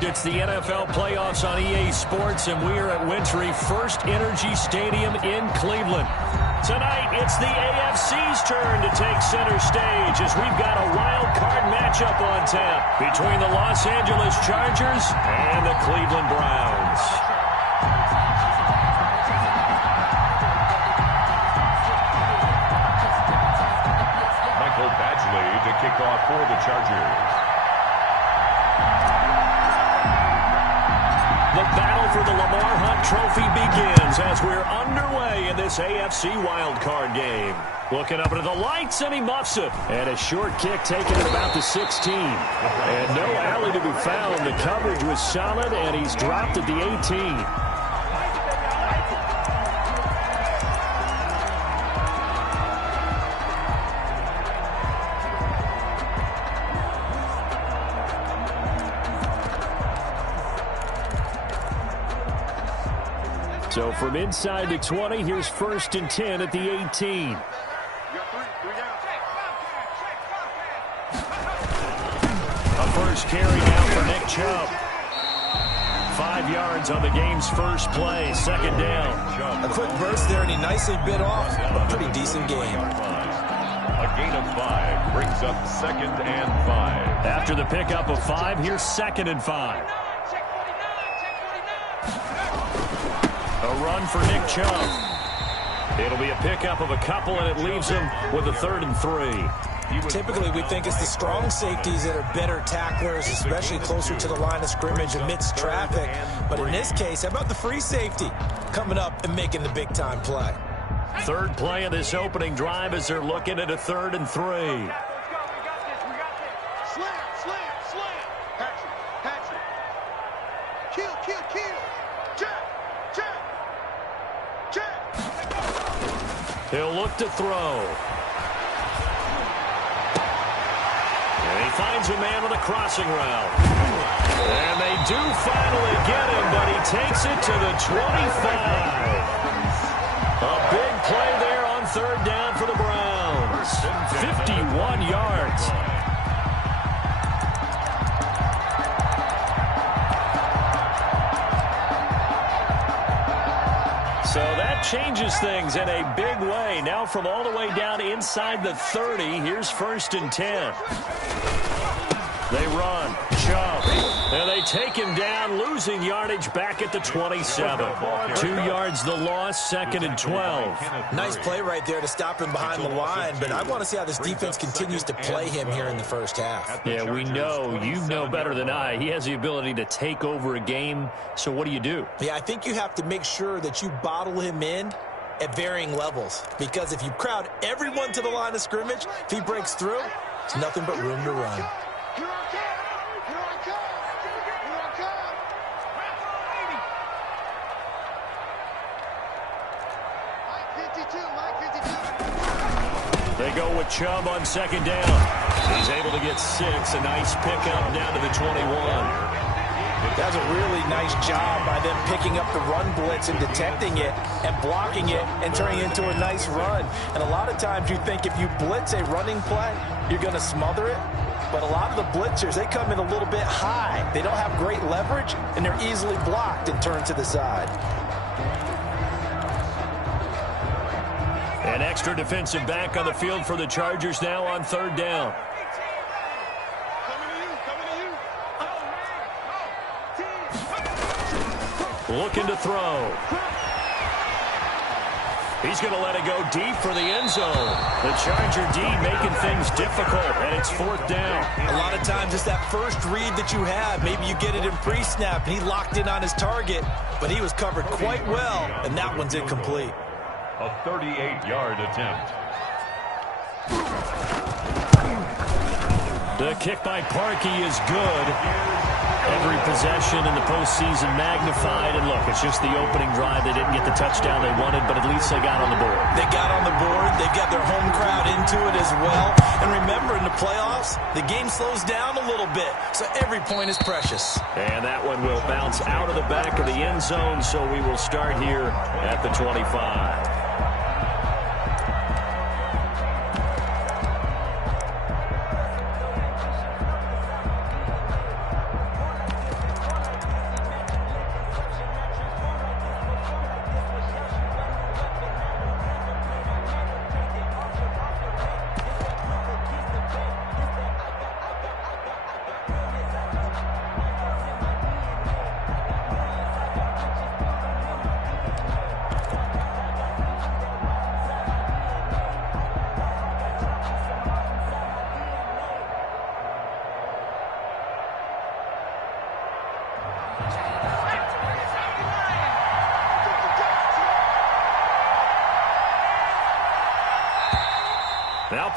It's the NFL playoffs on EA Sports, and we are at Wintry First Energy Stadium in Cleveland. Tonight, it's the AFC's turn to take center stage as we've got a wild card matchup on tap between the Los Angeles Chargers and the Cleveland Browns. Michael Badgley to kick off for the Chargers. The battle for the Lamar Hunt Trophy begins as we're underway in this AFC wildcard game. Looking up into the lights, and he muffs it. And a short kick taken at about the 16. And no alley to be found. The coverage was solid, and he's dropped at the 18. So from inside the 20, here's 1st and 10 at the 18. A first carry now for Nick Chubb. 5 yards on the game's first play, 2nd down. A quick burst there, and he nicely bit off a pretty decent game. A gain of 5 brings up 2nd and 5. After the pickup of 5, here's 2nd and 5. A run for Nick Chubb. It'll be a pickup of a couple, and it leaves him with a 3rd and 3. Typically, we think it's the strong safeties that are better tacklers, especially closer to the line of scrimmage amidst traffic. But in this case, how about the free safety coming up and making the big-time play? 3rd play of this opening drive as they're looking at a 3rd and 3. He'll look to throw. And he finds a man on the crossing route. And they do finally get him, but he takes it to the 25. A big play there on 3rd down for the Browns. 51 yards. So that changes things in a big way. Now from all the way down inside the 30, here's 1st and 10. They run, Chubb, and they take him down, losing yardage back at the 27. 2 yards the loss, 2nd and 12. Nice play right there to stop him behind the line, but I want to see how this defense continues to play him here in the first half. Yeah, we know. You know better than I. He has the ability to take over a game, so what do you do? Yeah, I think you have to make sure that you bottle him in at varying levels, because if you crowd everyone to the line of scrimmage, if he breaks through, it's nothing but room to run. They go with Chubb on 2nd down. He's able to get 6. A nice pickup down to the 21. That's a really nice job by them picking up the run blitz and detecting it and blocking it and turning it into a nice run. And a lot of times you think if you blitz a running play, you're going to smother it. But a lot of the blitzers, they come in a little bit high. They don't have great leverage, and they're easily blocked and turned to the side. An extra defensive back on the field for the Chargers now on 3rd down. Looking to throw. He's going to let it go deep for the end zone. The Charger D making things difficult, and it's 4th down. A lot of times it's that first read that you have. Maybe you get it in pre-snap, and he locked in on his target, but he was covered quite well, and that one's incomplete. A 38-yard attempt. The kick by Parkey is good. Every possession in the postseason magnified. And look, it's just the opening drive. They didn't get the touchdown they wanted, but at least they got on the board. They got on the board. They've got their home crowd into it as well. And remember, in the playoffs, the game slows down a little bit, so every point is precious. And that one will bounce out of the back of the end zone, so we will start here at the 25.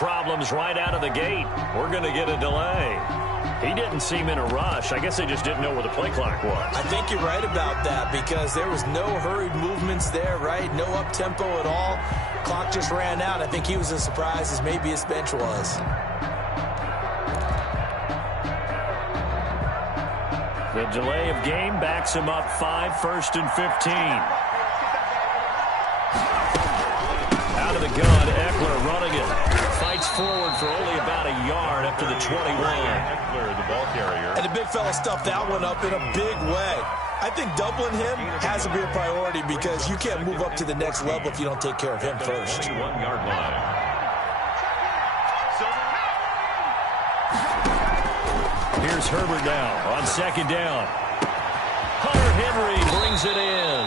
problems right out of the gate. We're going to get a delay. He didn't seem in a rush. I guess they just didn't know where the play clock was. I think you're right about that because there was no hurried movements there, right? No up-tempo at all. Clock just ran out. I think he was as surprised as maybe his bench was. The delay of game backs him up 5, 1st and 15. Out of the gun, Eckler running it. Fights forward for only about a yard up to the 21. Eckler, the ball carrier. And the big fella stuffed that one up in a big way. I think doubling him has to be a priority because you can't move up to the next level if you don't take care of him first. 21-yard line. Here's Herbert now on 2nd down. Hunter Henry brings it in.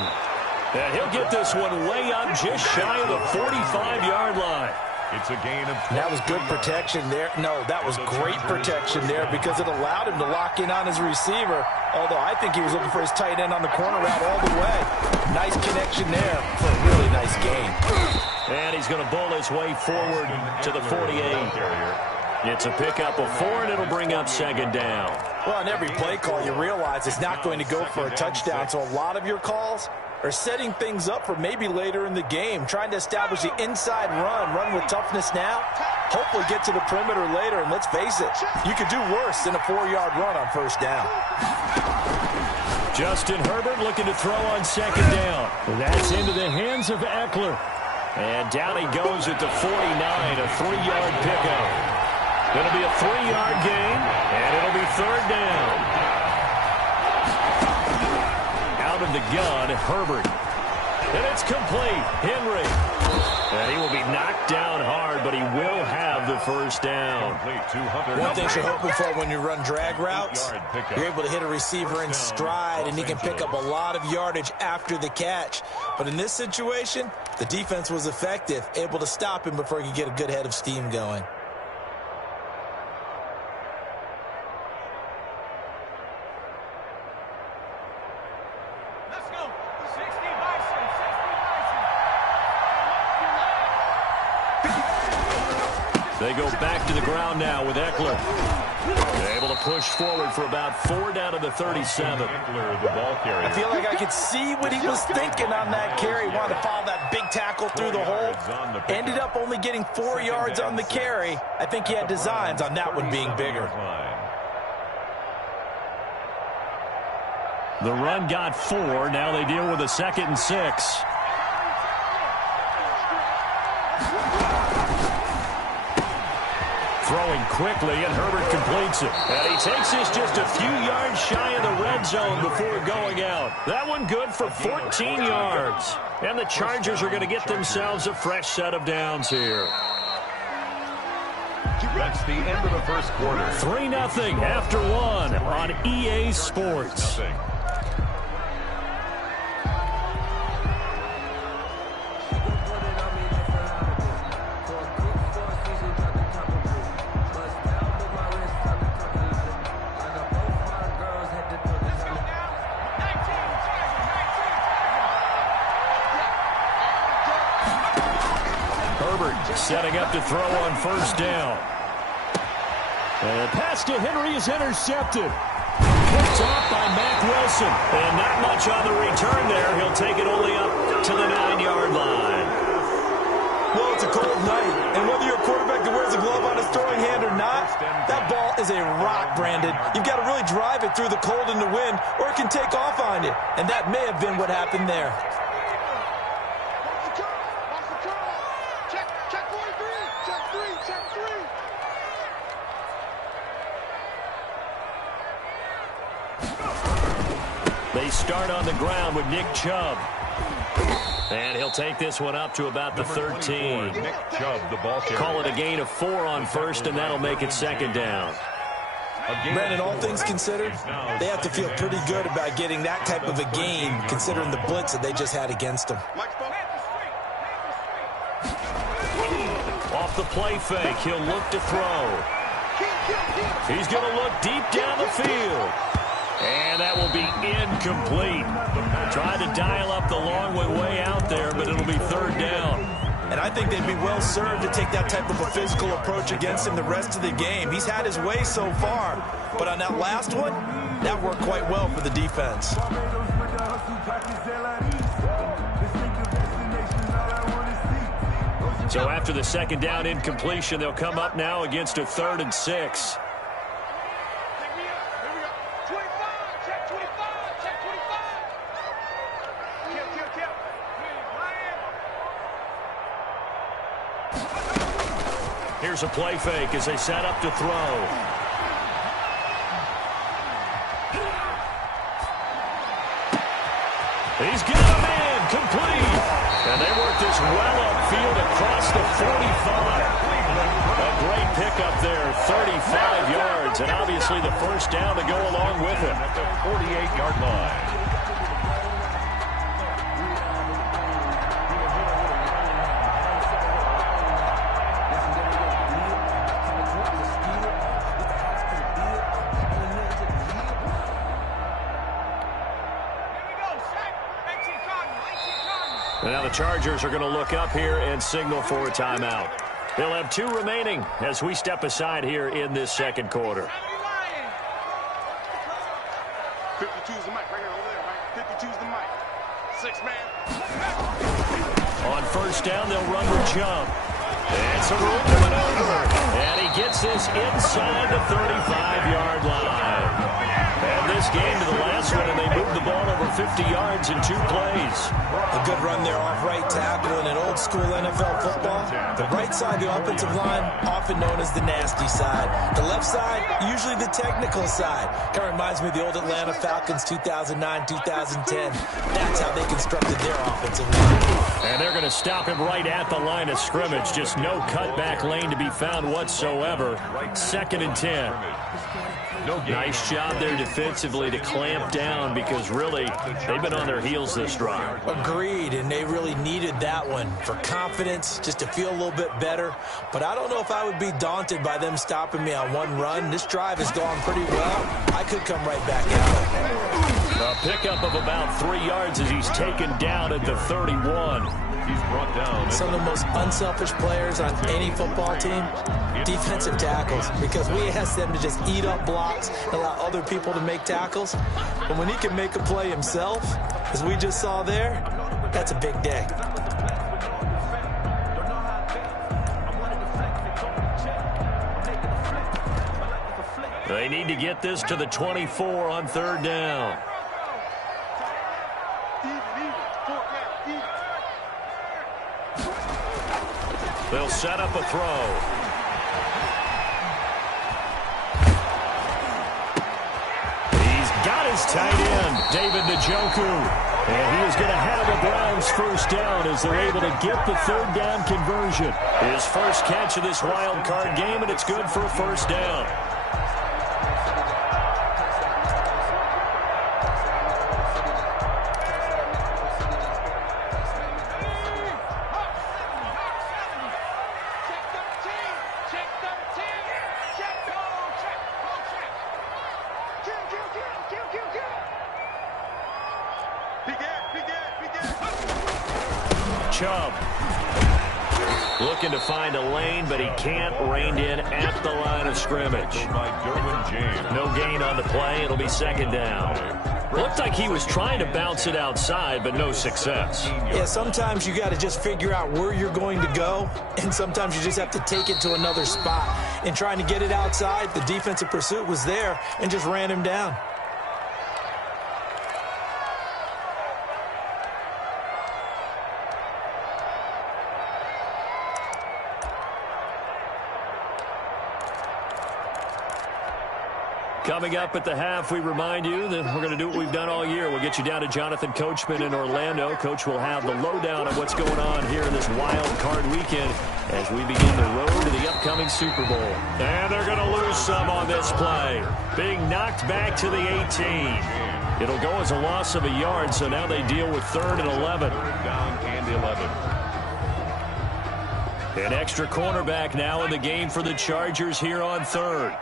And he'll get this one way up just shy of the 45-yard line. It's a gain of 20. That was good protection there. No, that was great protection there because it allowed him to lock in on his receiver. Although I think he was looking for his tight end on the corner route all the way. Nice connection there for a really nice gain. And he's going to bowl his way forward to the 48. It's a pickup of 4, and it'll bring up 2nd down. Well, on every play call, you realize it's not going to go for a touchdown. So a lot of your calls are setting things up for maybe later in the game, trying to establish the inside run with toughness now, hopefully get to the perimeter later. And let's face it, you could do worse than a 4-yard run on 1st down. Justin Herbert looking to throw on 2nd down. That's into the hands of Eckler. And down he goes at the 49, a 3-yard pickup. It'll be a 3-yard gain, and it'll be 3rd down. Out of the gun, Herbert. And it's complete. Henry. And he will be knocked down hard, but he will have the 1st down. One thing you're hoping for when you run drag routes, you're able to hit a receiver in stride, and he can pick up a lot of yardage after the catch. But in this situation, the defense was effective, able to stop him before he could get a good head of steam going. They go back to the ground now with Eckler. They're able to push forward for about 4 down to the 37. Eckler, the ball carrier. I feel like I could see what he was thinking on that carry. He wanted to follow that big tackle through the hole. Ended up only getting 4 yards on the carry. I think he had designs on that one being bigger. The run got 4. Now they deal with a 2nd and 6. Throwing quickly, and Herbert completes it. And he takes this just a few yards shy of the red zone before going out. That one good for 14 yards. And the Chargers are going to get themselves a fresh set of downs here. That's the end of the 1st quarter. 3-0 after 1 on EA Sports. Setting up to throw on 1st down. And pass to Henry is intercepted. Picked off by Mack Wilson. And not much on the return there. He'll take it only up to the 9-yard line. Well, it's a cold night. And whether you're a quarterback that wears a glove on his throwing hand or not, that ball is a rock, Brandon. You've got to really drive it through the cold and the wind, or it can take off on you. And that may have been what happened there. They start on the ground with Nick Chubb. And he'll take this one up to about the 13. Nick Chubb, the ball carrier. Call it a gain of 4 on 1st, and that'll make it 2nd down. Brandon, all things considered, they have to feel pretty good about getting that type of a gain, considering the blitz that they just had against them. Off the play fake, he'll look to throw. He's going to look deep down the field. And that will be incomplete. Tried to dial up the long one way out there, but it'll be 3rd down. And I think they'd be well served to take that type of a physical approach against him the rest of the game. He's had his way so far, but on that last one, that worked quite well for the defense. So after the second down incompletion, they'll come up now against a 3rd and 6. Here's a play fake as they set up to throw. He's got him in, complete. And they work this well upfield across the 45. A great pickup there, 35 yards, and obviously the first down to go along with it. At the 48-yard line. Now the Chargers are going to look up here and signal for a timeout. They'll have 2 remaining as we step aside here in this second quarter. 52's the mic right here over there, right? 52's the mic. 6 man. On first down, they'll run the jump. And some room to maneuver. And he gets this inside the 35-yard line. And this game to the last one, and they moved the ball over 50 yards in 2 plays. A good run there off right tackle in an old-school NFL football. The right side of the offensive line, often known as the nasty side. The left side, usually the technical side. Kind of reminds me of the old Atlanta Falcons 2009, 2010. That's how they constructed their offensive line. And they're going to stop him right at the line of scrimmage. Just no cutback lane to be found whatsoever. 2nd and 10. Nice job there defensively to clamp down because really they've been on their heels this drive. Agreed, and they really needed that one for confidence, just to feel a little bit better. But I don't know if I would be daunted by them stopping me on one run. This drive has gone pretty well. I could come right back out. A pickup of about 3 yards as he's taken down at the 31. He's brought down. Some of the most unselfish players on any football team, defensive tackles, because we ask them to just eat up blocks and allow other people to make tackles. But when he can make a play himself, as we just saw there, that's a big day. They need to get this to the 24 on 3rd down. They'll set up a throw. He's got his tight end, David Njoku. And he is going to have a Browns first down as they're able to get the 3rd down conversion. His first catch of this wild card game, and it's good for a first down. Chubb looking to find a lane, but he can't. Reined in at the line of scrimmage. No gain on the play. It'll be 2nd down. Looked like he was trying to bounce it outside, but no success. Yeah, sometimes you got to just figure out where you're going to go, and sometimes you just have to take it to another spot. In trying to get it outside, the defensive pursuit was there and just ran him down. Coming up at the half, we remind you that we're going to do what we've done all year. We'll get you down to Jonathan Coachman in Orlando. Coach will have the lowdown of what's going on here in this wild card weekend as we begin the road to the upcoming Super Bowl. And they're going to lose some on this play. Being knocked back to the 18. It'll go as a loss of a yard, so now they deal with 3rd and 11. Down and 11. An extra cornerback now in the game for the Chargers here on 3rd.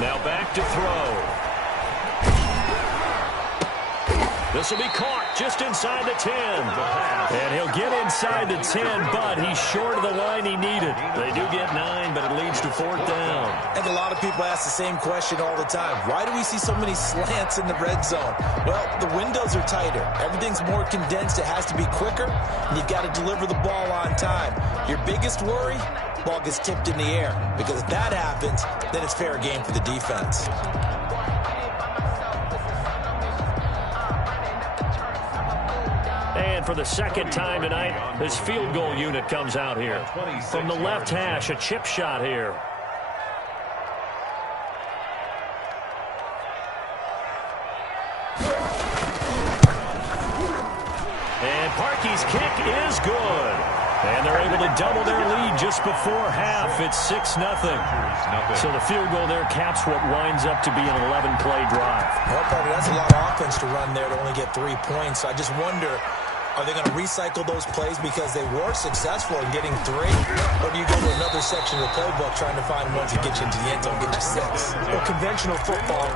Now back to throw. This will be caught just inside the 10. And he'll get inside the 10, but he's short of the line he needed. They do get 9, but it leads to 4th down. I think a lot of people ask the same question all the time. Why do we see so many slants in the red zone? Well, the windows are tighter. Everything's more condensed. It has to be quicker, and you've got to deliver the ball on time. Your biggest worry? Ball gets tipped in the air, because if that happens, then it's fair game for the defense. And for the second time tonight, this field goal unit comes out here. From the left hash, a chip shot here. And Parkey's kick is good. And they're able to double their lead just before half. It's 6-0. So the field goal there caps what winds up to be an 11-play drive. Well, Parker, that's a lot of offense to run there to only get 3 points. So I just wonder, are they going to recycle those plays because they were successful in getting 3? Or do you go to another section of the playbook trying to find ones that get you into the end zone and get you 6? Well, conventional football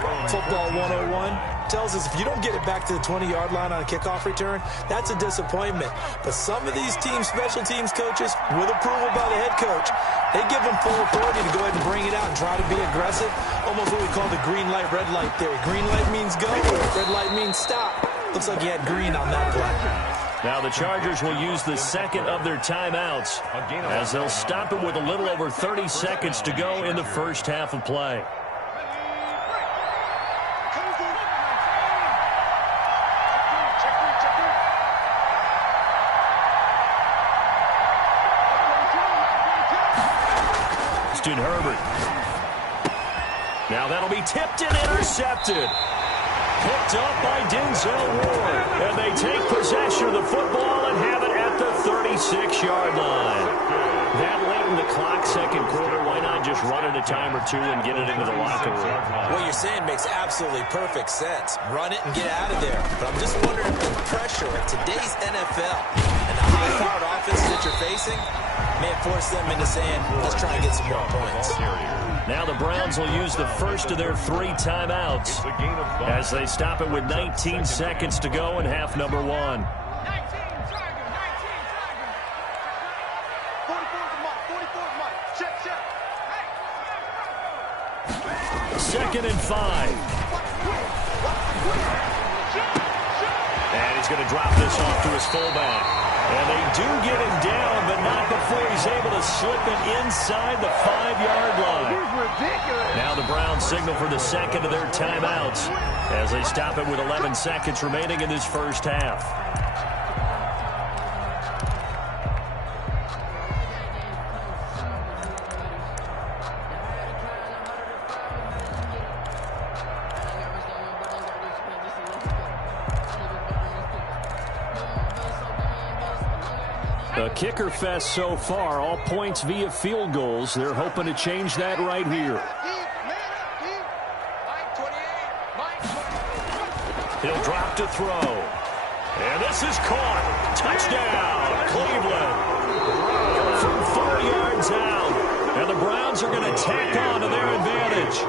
101, tells us if you don't get it back to the 20-yard line on a kickoff return, that's a disappointment. But some of these teams, special teams coaches, with approval by the head coach, they give them full authority to go ahead and bring it out and try to be aggressive. Almost what we call the green light, red light theory. Green light means go, red light means stop. Looks like you had green on that play. Now the Chargers will use the second of their timeouts as they'll stop it with a little over 30 seconds to go in the first half of play. Herbert. Now that'll be tipped and intercepted. Picked up by Denzel Ward. And they take possession of the football and have it at the 36-yard line. That late in the clock, second quarter, why not just run it a time or two and get it into the locker room? What you're saying makes absolutely perfect sense. Run it and get out of there. But I'm just wondering if the pressure of today's NFL and the high-powered offenses that you're facing may have forced them into saying, let's try and get some more points. Now the Browns will use the first of their 3 timeouts as they stop it with 19 seconds to go in half number 1. Second and 5. And he's going to drop this off to his fullback. And they do get him down, but not before he's able to slip it inside the 5-yard line. Now the Browns signal for the second of their timeouts as they stop it with 11 seconds remaining in this first half. A kicker fest so far, all points via field goals. They're hoping to change that right here. He'll drop to throw. And this is caught. Touchdown, Cleveland. From 4 yards out. And the Browns are going to tack on to their advantage.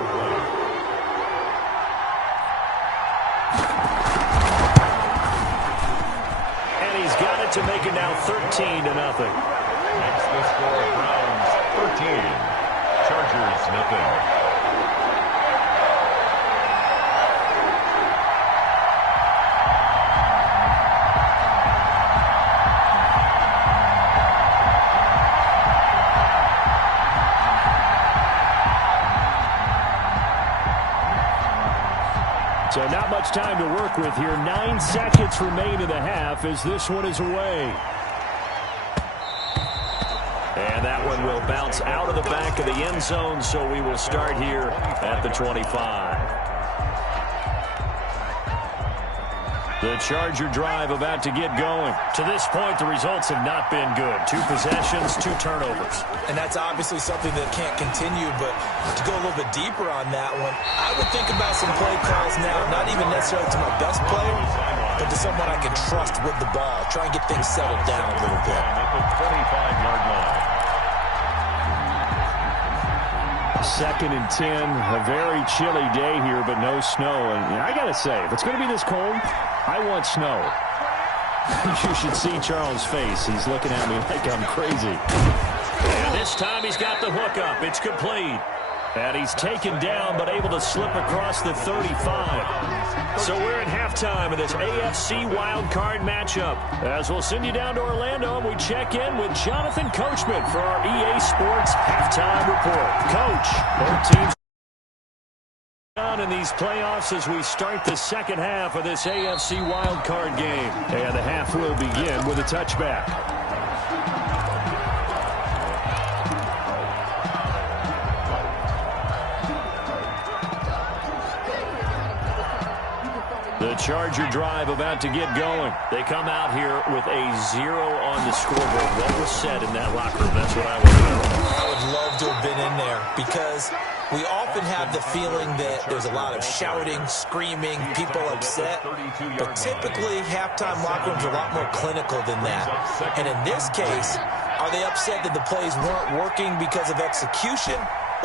To make it now 13-0. Makes the score Browns 13, Chargers nothing. So not much time to work with here. 9 seconds remain in the half as this one is away. And that one will bounce out of the back of the end zone, so we will start here at the 25. The Charger drive about to get going. To this point, the results have not been good. 2 possessions, 2 turnovers. And that's obviously something that can't continue, but to go a little bit deeper on that one, I would think about some play calls now, not even necessarily to my best player, but to someone I can trust with the ball. Try and get things settled down a little bit. At the 25-yard line. 2nd and 10, a very chilly day here, but no snow. And I got to say, if it's going to be this cold, I want snow. You should see Charles' face. He's looking at me like I'm crazy. And this time he's got the hook up. It's complete. And he's taken down, but able to slip across the 35. So we're in halftime of this AFC wildcard matchup. As we'll send you down to Orlando, and we check in with Jonathan Coachman for our EA Sports Halftime Report. Coach, both teams on in these playoffs as we start the second half of this AFC wildcard game. And the half will begin with a touchback. The Charger drive about to get going. They come out here with a 0 on the scoreboard. What was said in that locker room? That's what I want to know. I would love to have been in there because we often have the feeling that there's a lot of shouting, screaming, people upset. But typically, halftime locker rooms are a lot more clinical than that. And in this case, are they upset that the plays weren't working because of execution?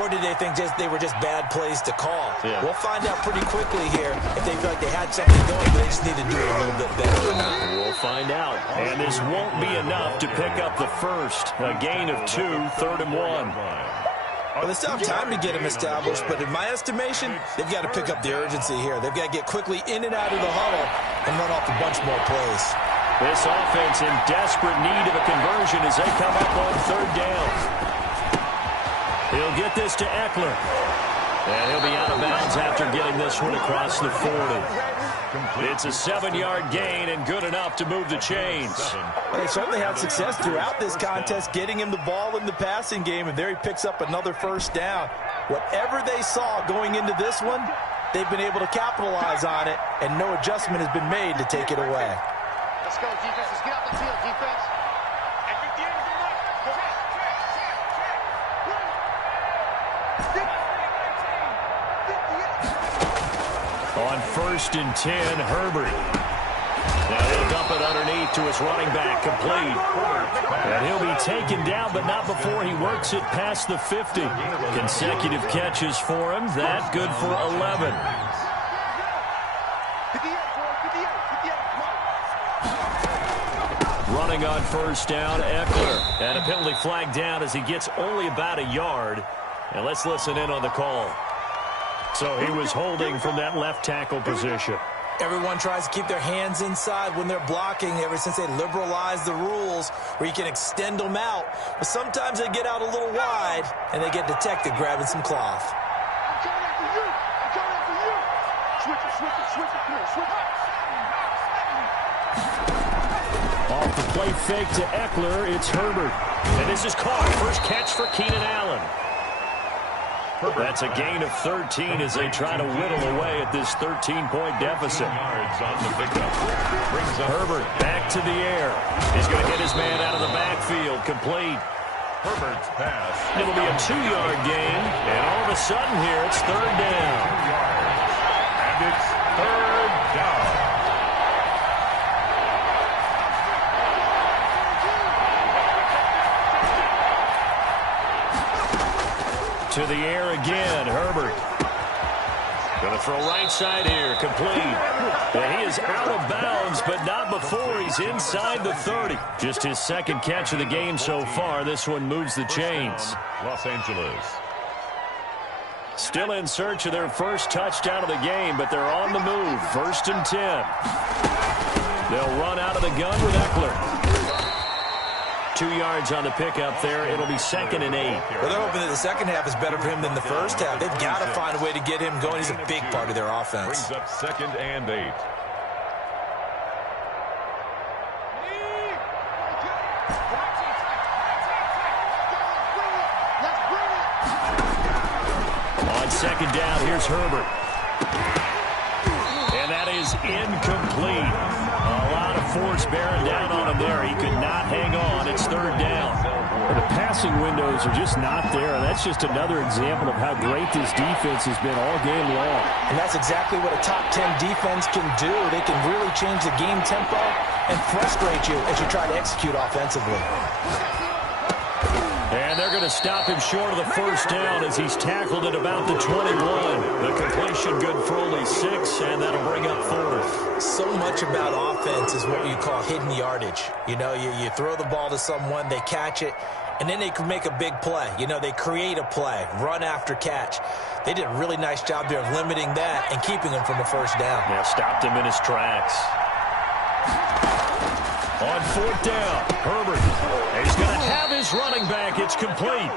Or did they think they were just bad plays to call? Yeah. We'll find out pretty quickly here if they feel like they had something going, but they just need to do it a little bit better or not. We'll find out. And this won't be enough to pick up the first. A gain of 2, 3rd and 1. Well, they still have time to get them established, but in my estimation, they've got to pick up the urgency here. They've got to get quickly in and out of the huddle and run off a bunch more plays. This offense in desperate need of a conversion as they come up on 3rd down. He'll get this to Eckler. And he'll be out of bounds after getting this one across the 40. It's a 7-yard gain and good enough to move the chains. Well, they certainly had success throughout this contest, getting him the ball in the passing game, and there he picks up another 1st down. Whatever they saw going into this one, they've been able to capitalize on it, and no adjustment has been made to take it away. Let's go, defense. Let's get out the field, defense. On 1st and 10, Herbert. Now he'll dump it underneath to his running back, complete. And he'll be taken down, but not before he works it past the 50. Consecutive catches for him. That good for 11. Running on 1st down, Eckler. And a penalty flag down as he gets only about a yard. And let's listen in on the call. So he was holding from that left tackle position. Everyone tries to keep their hands inside when they're blocking ever since they liberalized the rules where you can extend them out. But sometimes they get out a little wide and they get detected grabbing some cloth. I'm coming after you. I'm coming after you. Switch it, switch it, switch it. Come here, switch it. Off the play fake to Eckler, it's Herbert. And this is caught. First catch for Keenan Allen. That's a gain of 13 as they try to whittle away at this 13-point deficit. Herbert back to the air. He's going to hit his man out of the backfield. Complete. Herbert's pass. It'll be a 2-yard gain. And all of a sudden here, it's 3rd down. And it's 3rd down. To the air again, Herbert. Going to throw right side here, complete. And he is out of bounds, but not before he's inside the 30. Just his 2nd catch of the game so far. This one moves the chains. Los Angeles. Still in search of their first touchdown of the game, but they're on the move. 1st and 10. They'll run out of the gun with Eckler. 2 yards on the pickup there. It'll be 2nd and 8. Well, they're hoping that the second half is better for him than the first half. They've got to find a way to get him going. He's a big part of their offense. Brings up 2nd and 8. On 2nd down, here's Herbert. And that is incomplete. A lot of force bearing down on him there. He could not hang on. It's 3rd down. Well, the passing windows are just not there. That's just another example of how great this defense has been all game long. And that's exactly what a top 10 defense can do. They can really change the game tempo and frustrate you as you try to execute offensively. And And they're going to stop him short of the first down as he's tackled at about the 21. The completion good for only 6, and that'll bring up 4th. So much about offense is what you call hidden yardage. You know, you throw the ball to someone, they catch it, and then they can make a big play. You know, they create a play, run after catch. They did a really nice job there of limiting that and keeping him from a first down. Yeah, stopped him in his tracks. On 4th down, Herbert. He's going to have his running back. It's complete.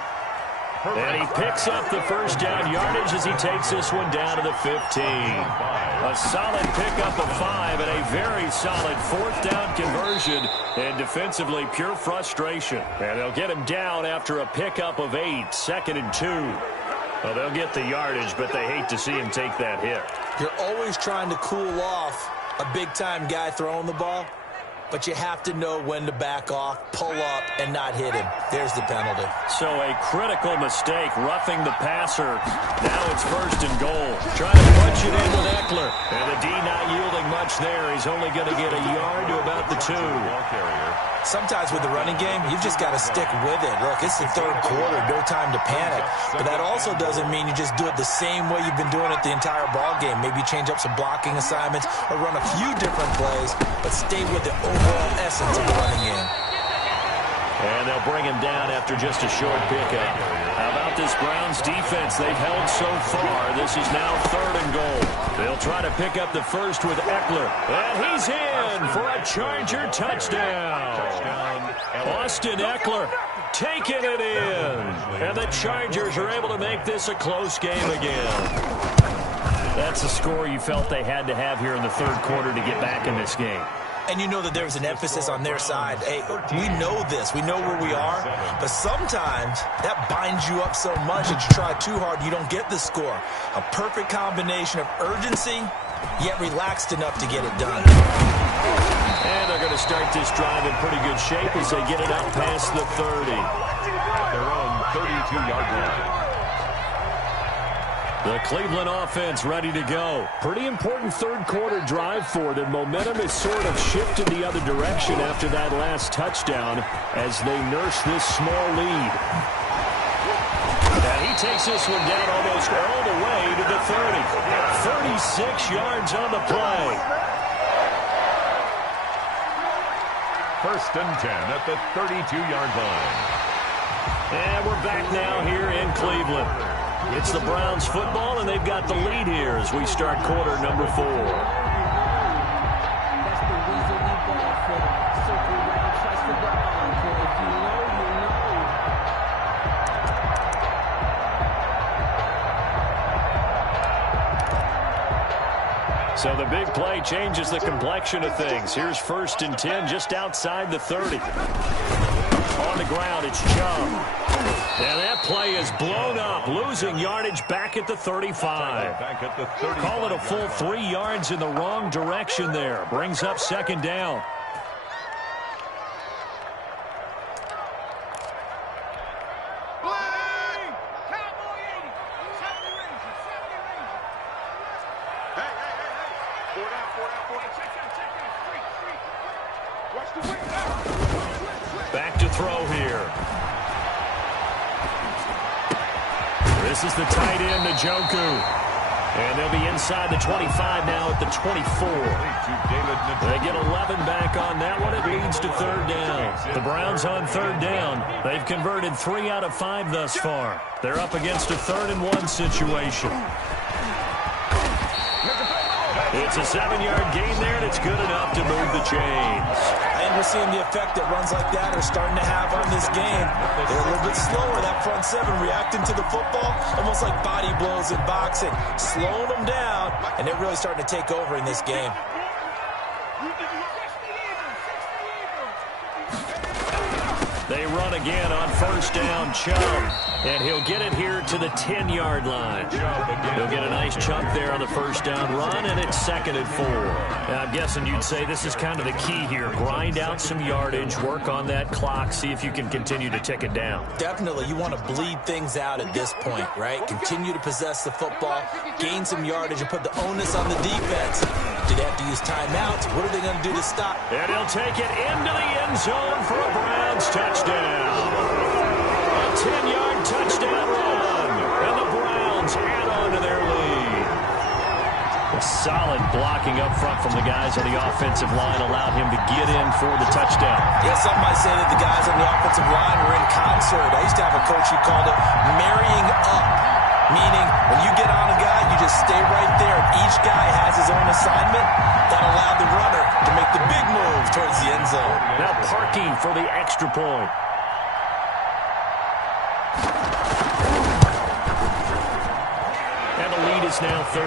And he picks up the first down yardage as he takes this one down to the 15. A solid pickup of 5 and a very solid 4th down conversion. And defensively, pure frustration. And they'll get him down after a pickup of 8, 2nd and 2. Well, they'll get the yardage, but they hate to see him take that hit. You're always trying to cool off a big-time guy throwing the ball, but you have to know when to back off, pull up, and not hit him. There's the penalty. So a critical mistake, roughing the passer. Now it's 1st and goal. Trying to punch it in with Eckler. And the D not yielding much there. He's only going to get a yard to about the 2. Sometimes with the running game, you've just got to stick with it. Look, it's the 3rd quarter, no time to panic. But that also doesn't mean you just do it the same way you've been doing it the entire ball game. Maybe change up some blocking assignments or run a few different plays, but stay with the overall essence of the running game. And they'll bring him down after just a short pickup. How about this Browns defense? They've held so far. This is now 3rd and goal. They'll try to pick up the first with Eckler. And he's in for a Charger touchdown. Austin Eckler taking it in. And the Chargers are able to make this a close game again. That's a score you felt they had to have here in the 3rd quarter to get back in this game. And you know that there's an emphasis on their side. Hey, we know this. We know where we are. But sometimes that binds you up so much that you try too hard, you don't get the score. A perfect combination of urgency, yet relaxed enough to get it done. And they're going to start this drive in pretty good shape as they get it up past the 30. At their own 32-yard line. The Cleveland offense ready to go. Pretty important 3rd quarter drive for them. Momentum is sort of shifted the other direction after that last touchdown as they nurse this small lead. And he takes this one down almost all the way to the 30. 36 yards on the play. 1st and 10 at the 32-yard line. And we're back now here in Cleveland. It's the Browns football, and they've got the lead here as we start quarter number 4. So the big play changes the complexion of things. Here's 1st and 10 just outside the 30. On the ground, it's Chubb. And that play is blown up, losing yardage back at the 35. Call it a full 3 yards in the wrong direction there. Brings up 2nd down. Back to throw here. This is the tight end, Njoku. And they'll be inside the 25 now at the 24. They get 11 back on that one. It leads to 3rd down. The Browns on 3rd down. They've converted 3 out of 5 thus far. They're up against a 3rd and 1 situation. It's a 7-yard gain there, and it's good enough to move the chains. And we're seeing the effect that runs like that are starting to have on this game. They're a little bit slower, that front 7, reacting to the football, almost like body blows in boxing, slowing them down, and they're really starting to take over in this game. They run again on 1st down, Chubb. And he'll get it here to the 10-yard line. He'll get a nice chunk there on the 1st down run, and it's 2nd and 4. And I'm guessing you'd say this is kind of the key here. Grind out some yardage, work on that clock, see if you can continue to tick it down. Definitely, you want to bleed things out at this point, right? Continue to possess the football, gain some yardage, and put the onus on the defense. Do they have to use timeouts? What are they going to do to stop? And he'll take it into the end zone for a Browns touchdown. A 10-yard touchdown run. And the Browns add on to their lead. A solid blocking up front from the guys on the offensive line allowed him to get in for the touchdown. Yeah, some might say that the guys on the offensive line were in concert. I used to have a coach who called it marrying up, meaning when you get on a guy, you just stay right there. Each guy has his own assignment. That allowed the runner to make the big move towards the end zone. Now parking for the extra point. And the lead is now 13.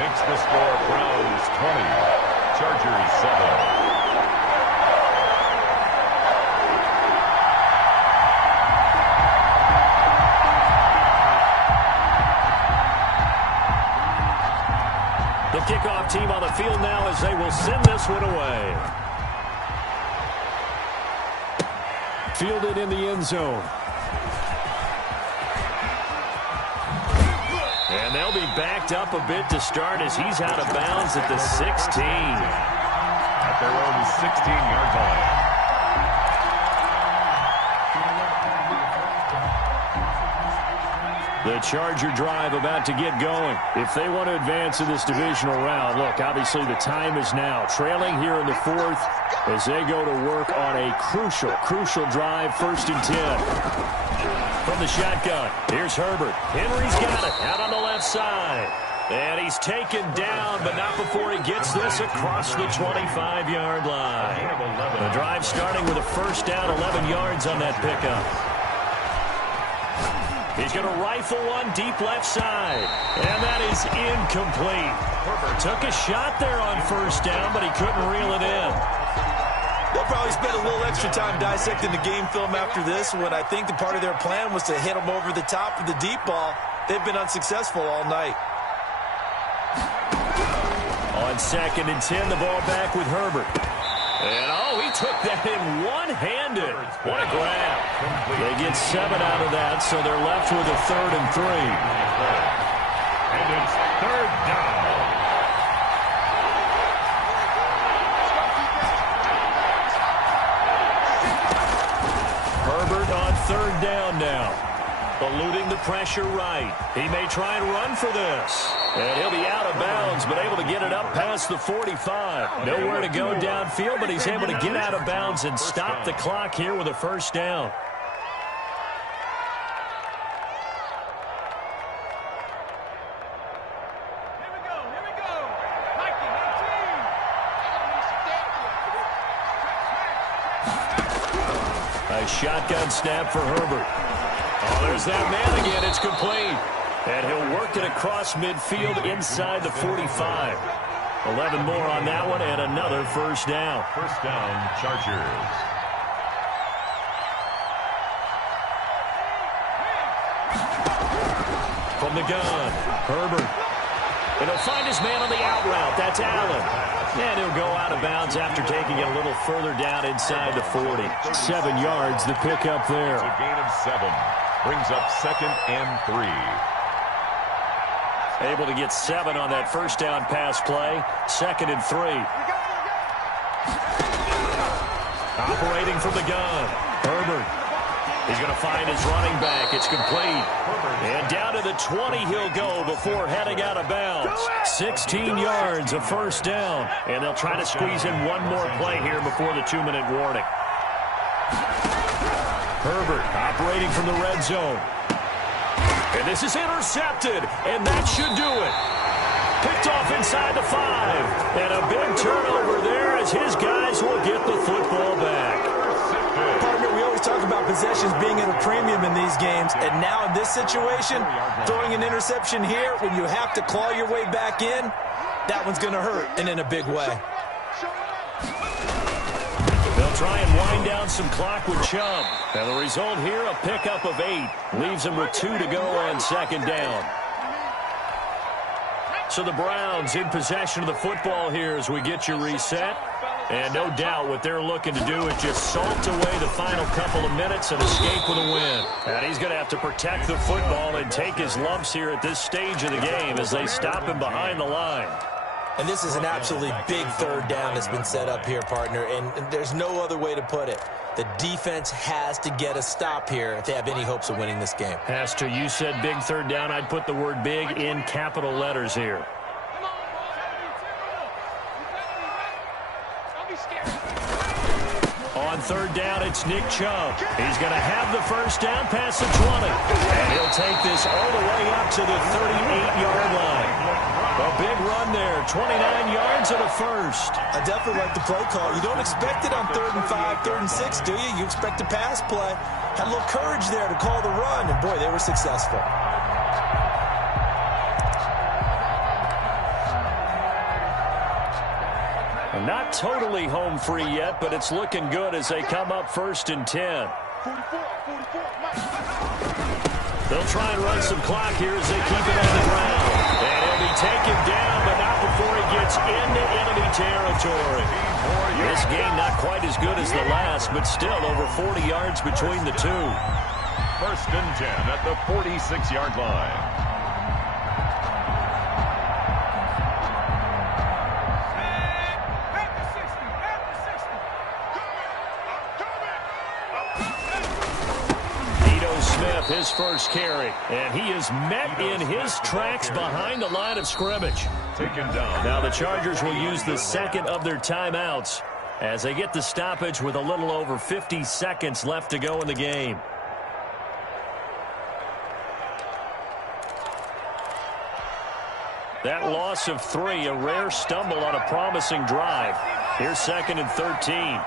Makes the score Browns 20, Chargers 7. The kickoff team on the field now as they will send this one away. Fielded in the end zone. And they'll be backed up a bit to start as he's out of bounds at the 16. At their own 16-yard line. The Charger drive about to get going. If they want to advance in this divisional round, look, obviously the time is now. Trailing here in the fourth as they go to work on a crucial drive, 1st and 10. From the shotgun, here's Herbert. Henry's got it out on the left side. And he's taken down, but not before he gets this across the 25-yard line. The drive starting with a 1st down, 11 yards on that pickup. He's going to rifle one deep left side. And that is incomplete. Took a shot there on 1st down, but he couldn't reel it in. They'll probably spend a little extra time dissecting the game film after this, when I think the part of their plan was to hit them over the top of the deep ball. They've been unsuccessful all night. On 2nd and 10, the ball back with Herbert. And, he took that in one-handed. What a grab. They get 7 out of that, so they're left with a 3rd and 3. And it's 3rd down. Herbert on 3rd down now. Eluding the pressure right. He may try and run for this. And he'll be out of bounds, but able to get it up past the 45. Nowhere to go downfield, but he's able to get out of bounds and stop the clock here with a 1st down. A shotgun snap for Herbert. There's that man again. It's complete. And he'll work it across midfield inside the 45. 11 more on that one and another 1st down. 1st down, Chargers. From the gun, Herbert. And he'll find his man on the out route. That's Allen. And he'll go out of bounds after taking it a little further down inside the 40. 7 yards, the pickup there. It's a gain of 7. Brings up 2nd and 3. Able to get 7 on that 1st down pass play. 2nd and 3. Operating from the gun, Herbert. He's going to find his running back. It's complete. And down to the 20 he'll go before heading out of bounds. 16 yards, a 1st down. And they'll try to squeeze in one more play here before the 2-minute warning. Herbert operating from the red zone. And this is intercepted, and that should do it. Picked off inside the 5. And a big turnover there as his guys will get the football back. Partner, we always talk about possessions being at a premium in these games, and now in this situation, throwing an interception here when you have to claw your way back in, that one's going to hurt, and in a big way. They'll try and wind down some clock with Chubb. And the result here, a pickup of 8. Leaves them with 2 to go on 2nd down. So the Browns in possession of the football here as we get you reset. And no doubt what they're looking to do is just salt away the final couple of minutes and escape with a win. And he's going to have to protect the football and take his lumps here at this stage of the game as they stop him behind the line. And this is an absolutely big 3rd down that's been set up here, partner, and there's no other way to put it. The defense has to get a stop here if they have any hopes of winning this game. Has to. You said big third down. I'd put the word big in capital letters here. On third down, it's Nick Chubb. He's going to have the first down past the 20. And he'll take this all the way up to the 38-yard line. A big run there, 29 yards and a first. I definitely like the play call. You don't expect it on 3rd and 5, 3rd and 6, do you? You expect a pass play. Had a little courage there to call the run, and boy, they were successful. Not totally home free yet, but it's looking good as they come up 1st and 10. They'll try and run some clock here as they keep it on the ground. And he'll be taken down, but not before he gets into enemy territory. This game not quite as good as the last, but still over 40 yards between the two. 1st and 10 at the 46-yard line. His first carry, and he is met in his tracks behind the line of scrimmage. Taken down. Now the Chargers will use the second of their timeouts as they get the stoppage with a little over 50 seconds left to go in the game. That loss of 3, a rare stumble on a promising drive. Here's 2nd and 13.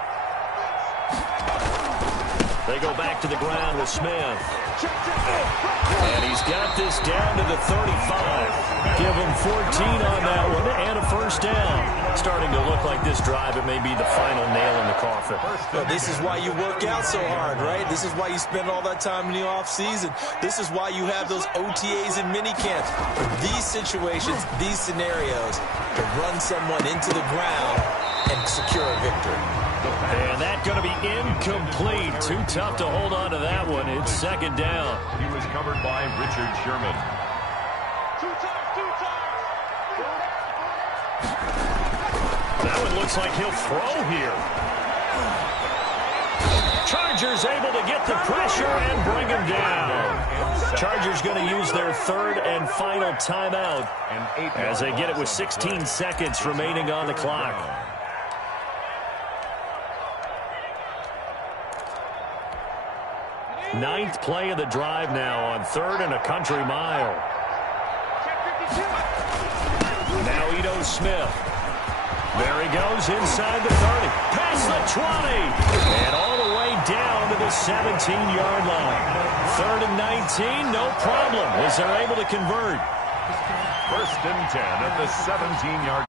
They go back to the ground with Smith. And he's got this down to the 35. Give him 14 on that one and a first down. Starting to look like this drive, it may be the final nail in the coffin. Well, this is why you work out so hard, right? This is why you spend all that time in the offseason. This is why you have those OTAs and minicamps. For these situations, these scenarios, to run someone into the ground and secure a victory. And that's going to be incomplete. Too tough to hold on to that one. It's 2nd down. He was covered by Richard Sherman. That one looks like he'll throw here. Chargers able to get the pressure and bring him down. Chargers going to use their 3rd and final timeout as they get it with 16 seconds remaining on the clock. 9th play of the drive now on 3rd and a country mile. Now Ito Smith. There he goes inside the 30. Past the 20. And all the way down to the 17-yard line. 3rd and 19, no problem as they're able to convert. 1st and 10 at the 17-yard